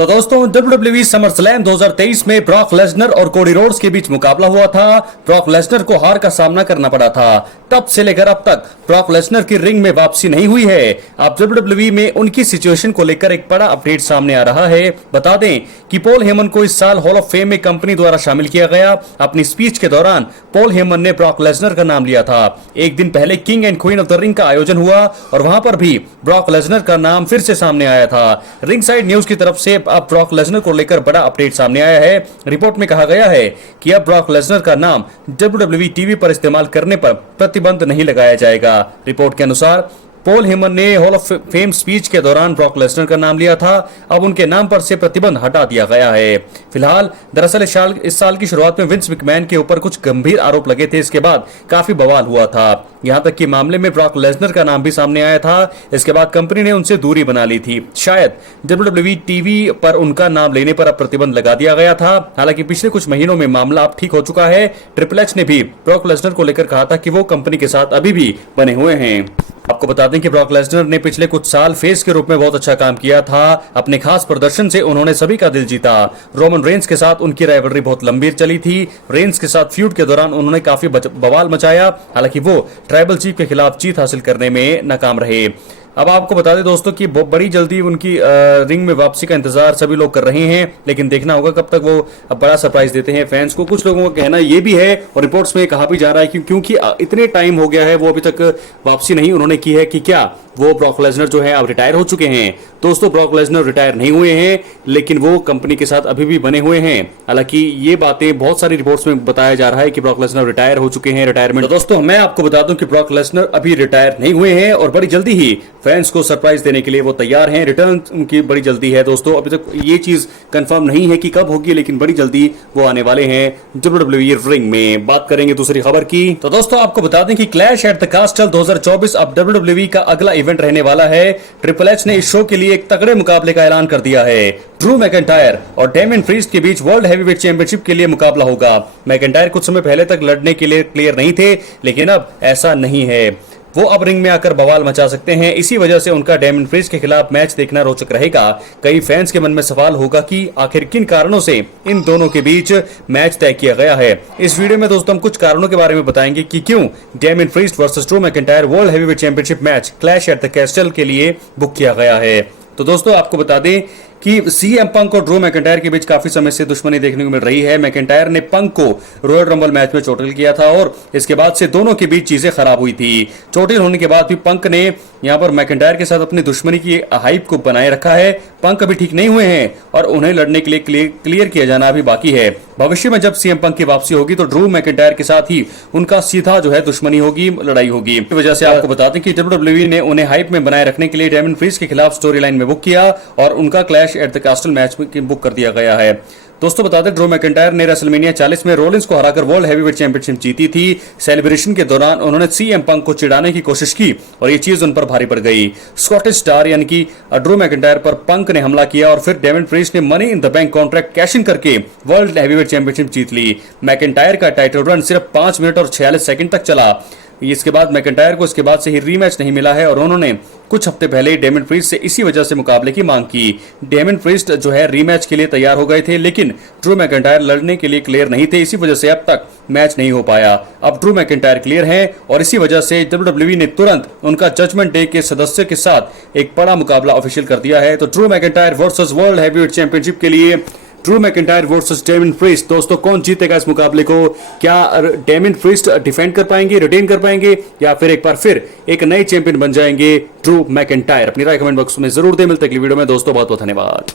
तो दोस्तों WWE SummerSlam 2023 में ब्रॉक लेसनर और कोडी रोड्स के बीच मुकाबला हुआ था। ब्रॉक लेसनर को हार का सामना करना पड़ा था। तब से लेकर अब तक ब्रॉक लेसनर की रिंग में वापसी नहीं हुई है। अब WWE में उनकी सिचुएशन को लेकर एक बड़ा अपडेट सामने आ रहा है। बता दें कि पॉल हेमन को इस साल हॉल ऑफ फेम में कंपनी द्वारा शामिल किया गया। अपनी स्पीच के दौरान पॉल हेमन ने ब्रॉक लेसनर का नाम लिया था। एक दिन पहले king and queen of the ring का आयोजन हुआ और वहां पर भी ब्रॉक लेसनर का नाम फिर से सामने आया था। रिंग साइड न्यूज की तरफ से अब ब्रॉक लेसनर को लेकर बड़ा अपडेट सामने आया है। रिपोर्ट में कहा गया है कि अब ब्रॉक लेसनर का नाम WWE टीवी पर इस्तेमाल करने पर प्रतिबंध नहीं लगाया जाएगा। रिपोर्ट के अनुसार पॉल हेमन ने हॉल ऑफ फेम स्पीच के दौरान ब्रॉक लेसनर का नाम लिया था। अब उनके नाम पर से प्रतिबंध हटा दिया गया है। फिलहाल दरअसल इस साल की शुरुआत में विंस मैकमैन के ऊपर कुछ गंभीर आरोप लगे थे। इसके बाद काफी बवाल हुआ था। यहां तक कि मामले में ब्रॉक लेसनर का नाम भी सामने आया था। इसके बाद कंपनी ने उनसे दूरी बना ली थी। शायद WWE टीवी पर उनका नाम लेने पर अब प्रतिबंध लगा दिया गया था। हालांकि पिछले कुछ महीनों में मामला अब ठीक हो चुका है। ट्रिपल एच ने भी ब्रॉक लेसनर को लेकर कहा था कि वो कंपनी के साथ अभी भी बने हुए हैं। आपको बता दें कि ब्रॉक लेसनर ने पिछले कुछ साल फेस के रूप में बहुत अच्छा काम किया था। अपने खास प्रदर्शन से उन्होंने सभी का दिल जीता। रोमन रेंस के साथ उनकी राइवलरी बहुत लंबी चली थी। रेंस के साथ फ्यूड के दौरान उन्होंने काफी बवाल मचाया। हालांकि वो ट्राइबल चीफ के खिलाफ जीत हासिल करने में नाकाम रहे। अब आपको बता दें दोस्तों कि बड़ी जल्दी उनकी रिंग में वापसी का इंतजार सभी लोग कर रहे हैं, लेकिन देखना होगा कब तक वो बड़ा सरप्राइज देते हैं फैंस को। कुछ लोगों का कहना ये भी है और रिपोर्ट्स में कहा भी जा रहा है क्योंकि इतने टाइम हो गया है वो अभी तक वापसी नहीं उन्होंने की है कि क्या वो ब्रॉक लेसनर जो है अब रिटायर हो चुके हैं। दोस्तों ब्रॉक लेसनर रिटायर नहीं हुए हैं, लेकिन वो कंपनी के साथ अभी भी बने हुए हैं। हालांकि ये बातें बहुत सारी रिपोर्ट्स में बताया जा रहा है कि ब्रॉक लेसनर रिटायर हो चुके हैं। रिटायरमेंट तो दोस्तों मैं आपको बता दूं कि ब्रॉक लेसनर अभी रिटायर नहीं हुए हैं और बड़ी जल्दी ही फैंस को सरप्राइज देने के लिए वो तैयार हैं। रिटर्न उनकी बड़ी जल्दी है दोस्तों। अभी तक ये चीज कंफर्म नहीं है कि कब होगी, लेकिन बड़ी जल्दी वो आने वाले हैं WWE रिंग में। बात करेंगे दूसरी खबर की। तो दोस्तों आपको बता दें कि क्लैश एट द कास्टल 2024 अब WWE का अगला इवेंट रहने वाला है। ट्रिपल एच ने इस शो के लिए एक तगड़े मुकाबले का ऐलान कर दिया है। ड्रू मैकिंटायर और डेमियन प्रीस्ट के बीच वर्ल्ड हैवीवेट चैंपियनशिप के लिए मुकाबला होगा। मैकिंटायर कुछ समय पहले तक लड़ने के लिए क्लियर नहीं थे, लेकिन अब ऐसा नहीं है। वो अब रिंग में आकर बवाल मचा सकते हैं। इसी वजह से उनका डेमियन प्रीस्ट के खिलाफ मैच देखना रोचक रहेगा। कई फैंस के मन में सवाल होगा कि आखिर किन कारणों से इन दोनों के बीच मैच तय किया गया है। इस वीडियो में दोस्तों हम कुछ कारणों के बारे में बताएंगे कि क्यों Damien priest versus Drew McIntyre world heavyweight championship match clash at the castle के लिए बुक किया गया है। तो दोस्तों आपको बता दें कि CM पंक और ड्रू मैकिंटायर के बीच काफी समय से दुश्मनी देखने को मिल रही है। मैकिंटायर ने पंक को रॉयल रंबल मैच में चोटिल किया था और इसके बाद से दोनों के बीच चीजें खराब हुई थी। चोटिल होने के बाद भी पंक ने यहां पर मैकिंटायर के साथ अपनी दुश्मनी की हाइप को बनाए रखा है। पंक अभी ठीक नहीं हुए हैं और उन्हें लड़ने के लिए क्लियर किया जाना अभी बाकी है। भविष्य में जब CM पंक की वापसी होगी तो ड्रू मैकिंटायर के साथ ही उनका सीधा जो है दुश्मनी होगी, लड़ाई होगी। इस वजह से आपको बता दें कि WWE ने उन्हें हाइप में बनाए रखने के लिए डेमियन प्रीस्ट के खिलाफ स्टोरी लाइन में बुक किया और उनका क्लैश एट द कास्टल मैच में बुक कर दिया गया है। दोस्तों बता दें ड्रू मैकिंटायर ने रेसलमेनिया 40 में रोलिंस को हराकर वर्ल्ड हैवीवेट चैंपियनशिप जीती थी। सेलिब्रेशन के दौरान उन्होंने CM पंक को चिढ़ाने की कोशिश की और ये चीज उन पर भारी पड़ गई। स्कॉटिश स्टार यानी कि ड्रू मैकिंटायर पर पंक ने हमला किया और फिर डेमियन प्रीस्ट ने money in the bank contract cash in करके वर्ल्ड हैवीवेट चैंपियनशिप जीत ली। मैकिंटायर का टाइटल रन सिर्फ 5 मिनट और 46 सेकंड तक चला। इसके बाद मैकिंटायर को इसके बाद से ही रीमैच नहीं मिला है और उन्होंने कुछ हफ्ते पहले डेमियन प्रीस्ट से इसी वजह से मुकाबले की मांग की। डेमियन प्रीस्ट जो है रीमैच के लिए तैयार हो गए थे, लेकिन ड्रू मैकिंटायर लड़ने के लिए क्लियर नहीं थे। इसी वजह से अब तक मैच नहीं हो पाया। अब ड्रू मैकिंटायर क्लियर हैं और इसी वजह से WWE ने तुरंत उनका जजमेंट डे के सदस्य के साथ एक बड़ा मुकाबला ऑफिशियल कर दिया है। तो Drew McIntyre versus world heavyweight championship के लिए Drew McIntyre versus Damien priest. दोस्तों कौन जीतेगा इस मुकाबले को? क्या डेमियन प्रीस्ट डिफेंड कर पाएंगे, रिटेन कर पाएंगे, या फिर एक बार फिर एक नए चैंपियन बन जाएंगे ड्रू मैकिंटायर? अपनी राय कमेंट बॉक्स में जरूर दें। मिलते हैं अगली वीडियो में दोस्तों। बहुत बहुत धन्यवाद।